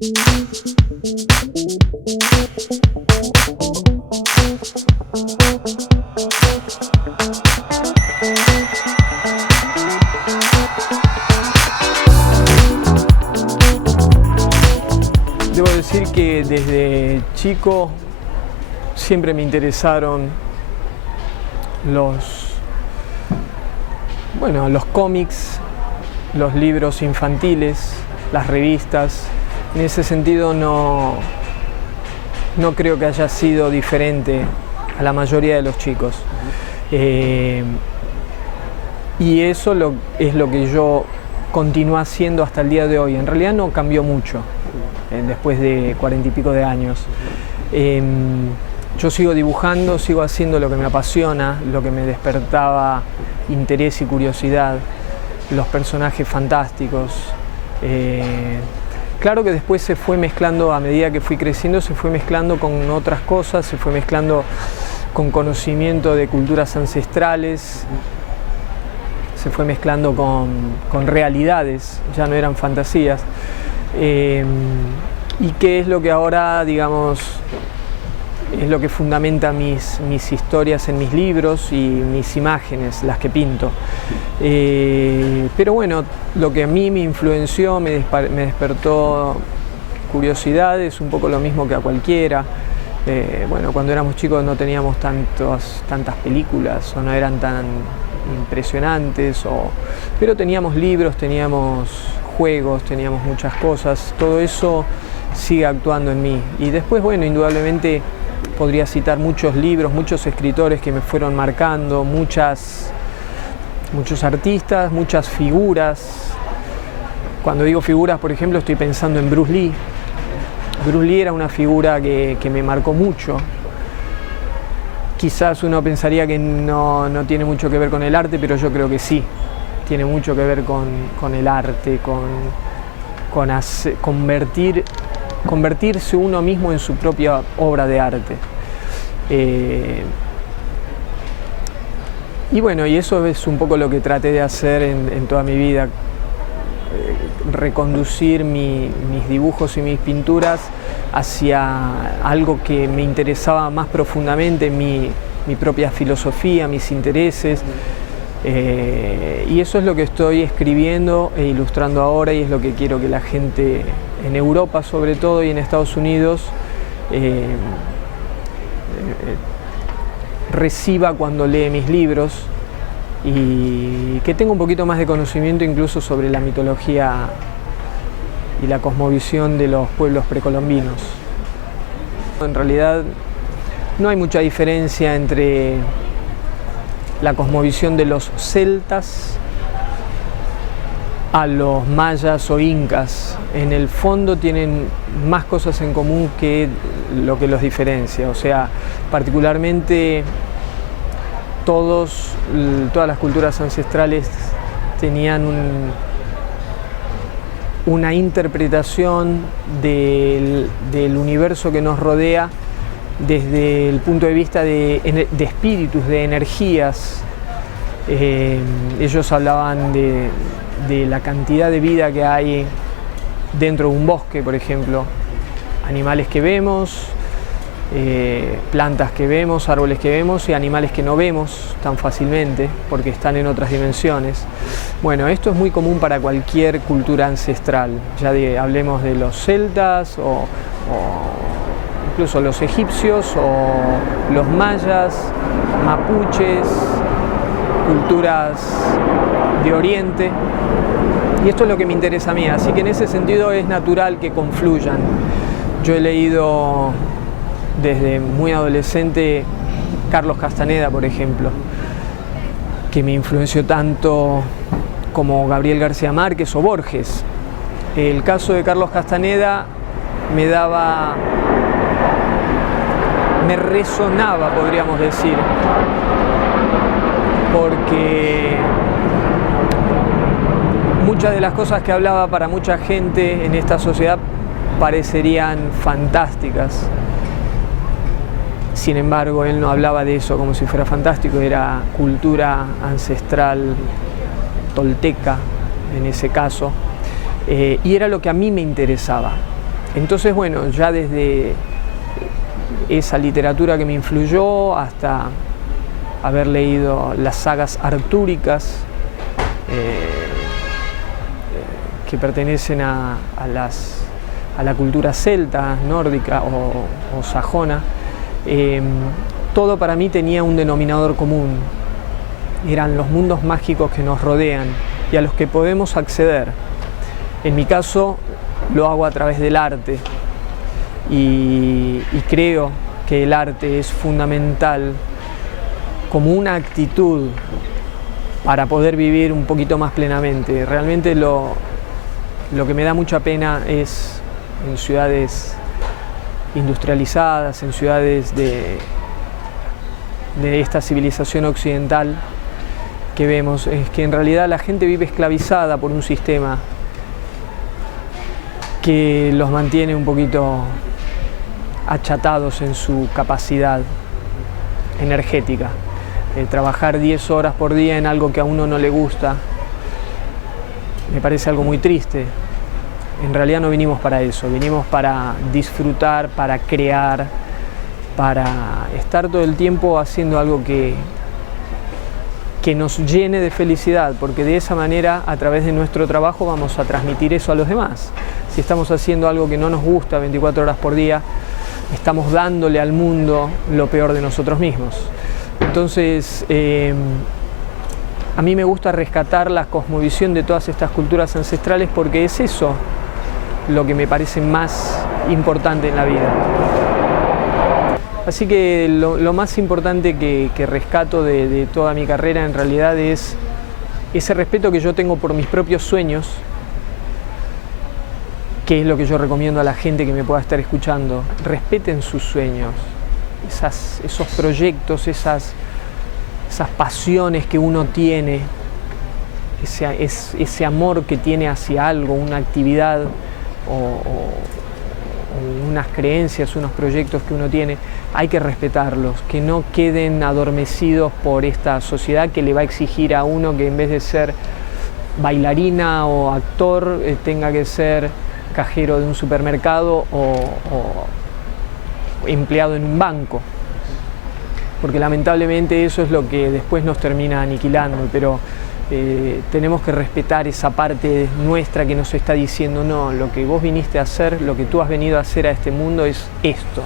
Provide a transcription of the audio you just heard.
Debo decir que desde chico siempre me interesaron los cómics, los libros infantiles, las revistas. En ese sentido no creo que haya sido diferente a la mayoría de los chicos. Y eso es lo que yo continúo haciendo hasta el día de hoy. En realidad no cambió mucho después de 40 y pico de años. Yo sigo dibujando, sigo haciendo lo que me apasiona, lo que me despertaba interés y curiosidad, los personajes fantásticos. Claro que después se fue mezclando, a medida que fui creciendo, se fue mezclando con otras cosas, se fue mezclando con conocimiento de culturas ancestrales, se fue mezclando con realidades, ya no eran fantasías. Y qué es lo que ahora, digamos, es lo que fundamenta mis historias en mis libros y mis imágenes, las que pinto. Pero bueno, lo que a mí me influenció, me despertó curiosidad, es un poco lo mismo que a cualquiera. Bueno, cuando éramos chicos no teníamos tantas películas o no eran tan impresionantes, pero teníamos libros, teníamos juegos, teníamos muchas cosas, todo eso sigue actuando en mí. Y después, bueno, indudablemente podría citar muchos libros, muchos escritores que me fueron marcando, muchos artistas, muchas figuras. Cuando digo figuras, por ejemplo, estoy pensando en Bruce Lee. Bruce Lee era una figura que me marcó mucho. Quizás uno pensaría que no tiene mucho que ver con el arte, pero yo creo que sí. Tiene mucho que ver con el arte, convertirse uno mismo en su propia obra de arte. Y bueno, y eso es un poco lo que traté de hacer en toda mi vida, reconducir mis dibujos y mis pinturas hacia algo que me interesaba más profundamente, mi propia filosofía, mis intereses. Y eso es lo que estoy escribiendo e ilustrando ahora, y es lo que quiero que la gente en Europa, sobre todo, y en Estados Unidos reciba cuando lee mis libros, y que tenga un poquito más de conocimiento incluso sobre la mitología y la cosmovisión de los pueblos precolombinos. En realidad no hay mucha diferencia entre la cosmovisión de los celtas a los mayas o incas. En el fondo tienen más cosas en común que lo que los diferencia. O sea, particularmente todas las culturas ancestrales tenían una interpretación del universo que nos rodea desde el punto de vista de espíritus, de energías. Ellos hablaban de la cantidad de vida que hay dentro de un bosque, por ejemplo. Animales que vemos, plantas que vemos, árboles que vemos y animales que no vemos tan fácilmente porque están en otras dimensiones. Bueno, esto es muy común para cualquier cultura ancestral, hablemos de los celtas o incluso los egipcios o los mayas, mapuches, culturas de Oriente. Y esto es lo que me interesa a mí, así que en ese sentido es natural que confluyan. Yo he leído desde muy adolescente Carlos Castaneda, por ejemplo, que me influenció tanto como Gabriel García Márquez o Borges. El caso de Carlos Castaneda me resonaba, podríamos decir, porque muchas de las cosas que hablaba para mucha gente en esta sociedad parecerían fantásticas. Sin embargo, él no hablaba de eso como si fuera fantástico, era cultura ancestral tolteca en ese caso, y era lo que a mí me interesaba. Entonces, bueno, ya desde esa literatura que me influyó hasta haber leído las sagas artúricas, que pertenecen a la cultura celta, nórdica o sajona, todo para mí tenía un denominador común. Eran los mundos mágicos que nos rodean y a los que podemos acceder. En mi caso, lo hago a través del arte y creo que el arte es fundamental como una actitud para poder vivir un poquito más plenamente. Realmente lo que me da mucha pena es en ciudades industrializadas, en ciudades de esta civilización occidental que vemos, es que en realidad la gente vive esclavizada por un sistema que los mantiene un poquito achatados en su capacidad energética. Trabajar 10 horas por día en algo que a uno no le gusta me parece algo muy triste. En realidad no vinimos para eso, vinimos para disfrutar, para crear, para estar todo el tiempo haciendo algo que nos llene de felicidad, porque de esa manera, a través de nuestro trabajo, vamos a transmitir eso a los demás. Si estamos haciendo algo que no nos gusta 24 horas por día, estamos dándole al mundo lo peor de nosotros mismos. Entonces, a mí me gusta rescatar la cosmovisión de todas estas culturas ancestrales porque es eso lo que me parece más importante en la vida. Así que lo más importante que rescato de toda mi carrera en realidad es ese respeto que yo tengo por mis propios sueños, que es lo que yo recomiendo a la gente que me pueda estar escuchando. Respeten sus sueños, esos proyectos, esas pasiones que uno tiene, ese amor que tiene hacia algo, una actividad o unas creencias, unos proyectos que uno tiene, hay que respetarlos, que no queden adormecidos por esta sociedad que le va a exigir a uno que en vez de ser bailarina o actor, tenga que ser cajero de un supermercado o empleado en un banco. Porque lamentablemente eso es lo que después nos termina aniquilando, pero tenemos que respetar esa parte nuestra que nos está diciendo no, lo que vos viniste a hacer, lo que tú has venido a hacer a este mundo es esto.